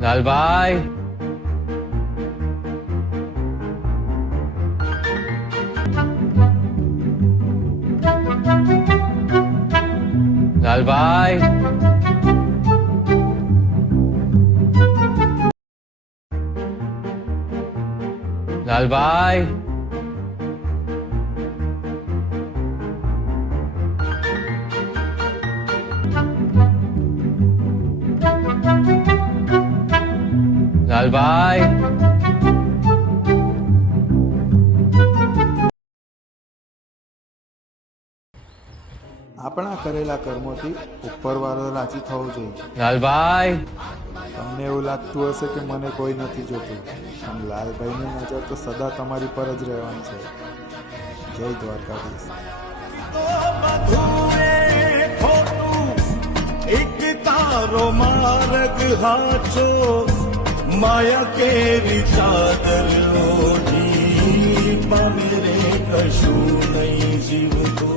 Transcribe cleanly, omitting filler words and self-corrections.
લાલભાઈ, લાલભાઈ, લાલભાઈ, લાલભાઈ, આપણા કરેલા કર્મોથી ઉપરવાળો રાજી થવો જોઈએ. લાલભાઈ, તમને એવું લાગતું હશે કે મને કોઈ નથી જોતું, પણ લાલભાઈની નજર તો સદા તમારી પર જ રહેવાની છે. જય દ્વારકાધીશ. એક તારો માર્ગ હાચો, માયા કેરી ચાદર ઓઢી, પામે રે કશું નહીં જીવતો.